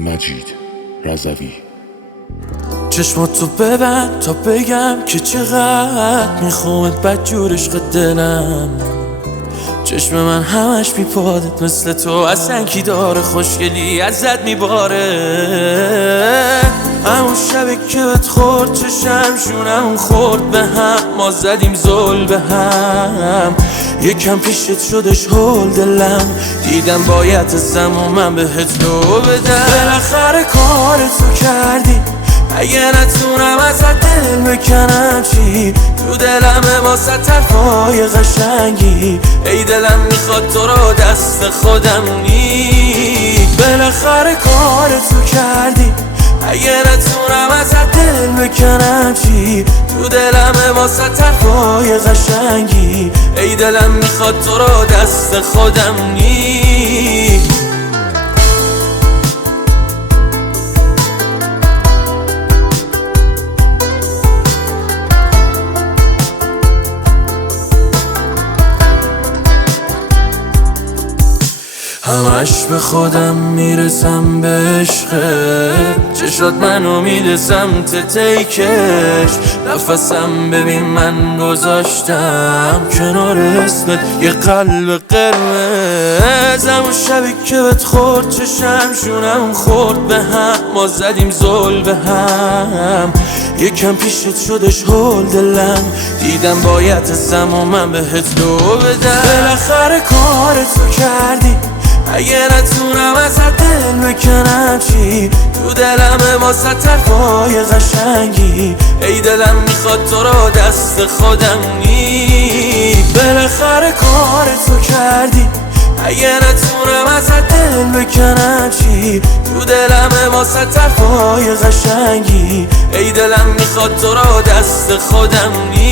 مجید رضوی. چشماتو ببند تا بگم که چقدر میخوامت بدجور عشق دلم. چشم من همش بیپادت مثل تو اصلا کی داره، خوشگلی ازت میباره. همون شبی که بهت خورد چشم شونمون خورد به هم، ما زدیم زل به هم. یکم پیشت شدش هول دلم، دیدم باید ازم و من بهت لو بدم. بالاخره کارتو کردی، اگه نتونم ازت دل بکنم چی؟ تو دلم واسه طرفای قشنگی، ای دلم میخواد تو رو دست خودم نی. بالاخره کارتو کردی، اگه نتونم ازت دل بکنم چی؟ تو دلم واسه طرفای قشنگی، ای دلم میخواد تو رو دست خودم نی. همش به خودم میرسم به عشقت، چشات منو میده سمت تیکش. نفسم ببین من گذاشتم کنار اسمت یه قلب قرمز. همون شبی که بهت خورد چشم شونم خورد به هم، ما زدیم زل به هم. یکم پیشت شدش هول دلم، دیدم باید ازم و من بهت لو بدم. بالاخره کارتو کردی، اگه نتونم ازت دل بکنم چی؟ تو دلم واسه طرفای قشنگی، ای دلم میخواد تو رو دست خودم نی. بالاخره کارتو کردی، اگه نتونم ازت دل بکنم چی؟ تو دلم واسه طرفای قشنگی، ای دلم میخواد تو رو دست خودم نی.